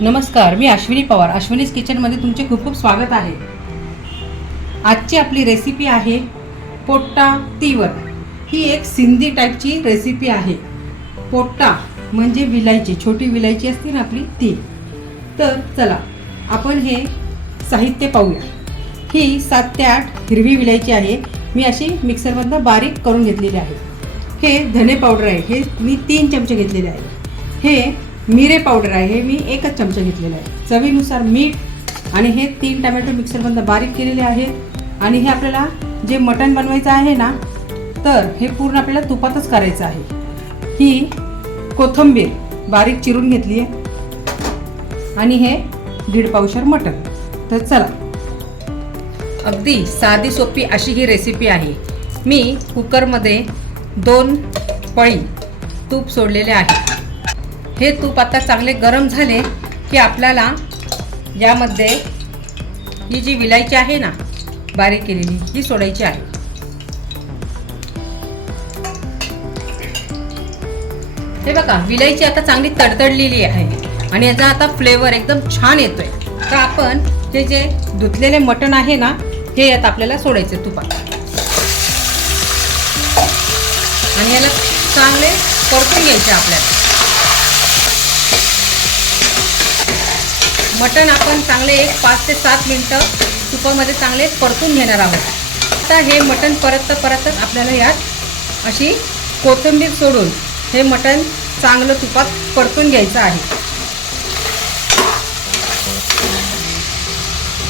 नमस्कार मी अश्विनी पवार. अश्विनीज किचनमध्ये तुमचे खूप खूप स्वागत आहे. आजची आपली रेसिपी आहे पोट्टा तीवर. ही एक सिंधी टाईपची रेसिपी आहे. पोट्टा म्हणजे विलायची छोटी विलायची असते ना आपली ती. तर चला आपण हे साहित्य पाहूया. ही सात ते आठ हिरवी विलायची आहे. मी अशी मिक्सरमधनं बारीक करून घेतलेली आहे. हे धने पावडर आहे. हे मी तीन चमचे घेतलेले आहे. हे मिरे पावडर आहे. हे मी एकच चमचा घेतलेला आहे. चवीनुसार मीठ आणि हे तीन टमॅटो मिक्सरमधनं बारीक केलेले आहेत. आणि हे आपल्याला जे मटण बनवायचं आहे ना तर हे पूर्ण आपल्याला तुपातच करायचं आहे. ही कोथिंबीर बारीक चिरून घेतली आहे आणि हे दीड पावशर मटण. तर चला. अगदी साधी सोपी अशी ही रेसिपी आहे. मी कुकरमध्ये दोन पळी तूप सोडलेले आहे. हे तूप आता चांगले गरम झाले की आपल्याला यामध्ये ही जी विलायची आहे ना बारीक केलेली ही सोडायची आहे. हे बघा विलायची आता चांगली तडतडलेली आहे आणि याचा आता फ्लेवर एकदम छान येतोय. तर आपण हे जे धुतलेले मटण आहे ना हे यात आपल्याला सोडायचे तुपात आणि याला चांगले परतून घ्यायचे आपल्याला. मटण आपण चांगले एक पाच ते सात मिनटं तुपामध्ये चांगले परतून घेणार आहोत. आता हे मटण परत परतच आपल्याला यात अशी कोथिंबीर सोडून हे मटण चांगलं तुपात परतून घ्यायचं आहे.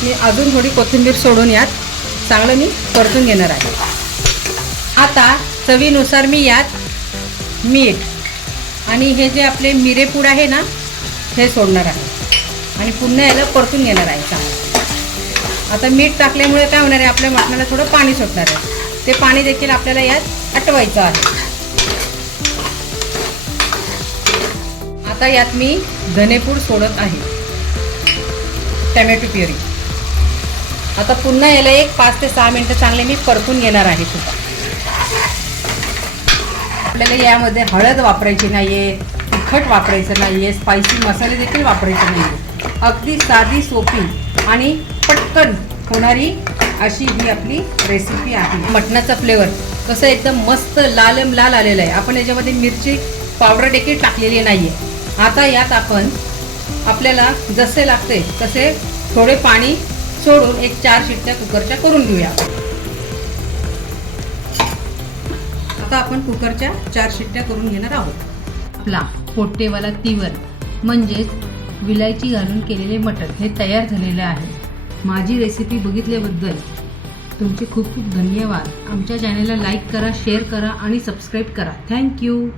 मी अजून थोडी कोथिंबीर सोडून यात चांगलं मी परतून घेणार आहे. आता चवीनुसार मी यात मीठ आणि हे जे आपले मिरेपूड आहे ना हे सोडणार आहे. आणि पुन्हा याला परतून घेणार आहे चांगलं. आता मीठ टाकल्यामुळे काय होणार आहे आपल्या मटणाला थोडं पाणी सुटणार आहे. ते पाणी देखील आपल्याला यात आटवायचं आहे. आता यात मी धनेपूड सोडत आहे. Tomato puree. आता पुन्हा याला एक पाच ते सहा मिनटं चांगले मी परतून घेणार आहे सुद्धा. आपल्याला यामध्ये हळद वापरायची नाही आहे तिखट वापरायचं नाही आहे स्पायसी मसाले देखील वापरायचे आहे अगदी साधी सोपी आणि पटकन होणारी अशी ही आपली रेसिपी आहे. मटणाचा फ्लेवर कसं एकदम मस्त लालम लाल आलेला आहे. आपण याच्यामध्ये मिरची पावडर देखील टाकलेली नाहीये. आता यात आपण आपल्याला जसे लागते तसे थोडे पाणी सोडून एक चार शिट्ट्या कुकरच्या करून घेऊया. आता आपण कुकरच्या चार शिट्ट्या करून घेणार आहोत. आपला पोट्टेवाला तीवर म्हणजेच विलायची घालून केलेले मटण हे तयार झालेले आहे. माझी रेसिपी बघितल्याबद्दल तुमचे खूप खूप धन्यवाद. आमच्या चॅनलला लाईक करा शेअर करा आणि सबस्क्राईब करा. थँक्यू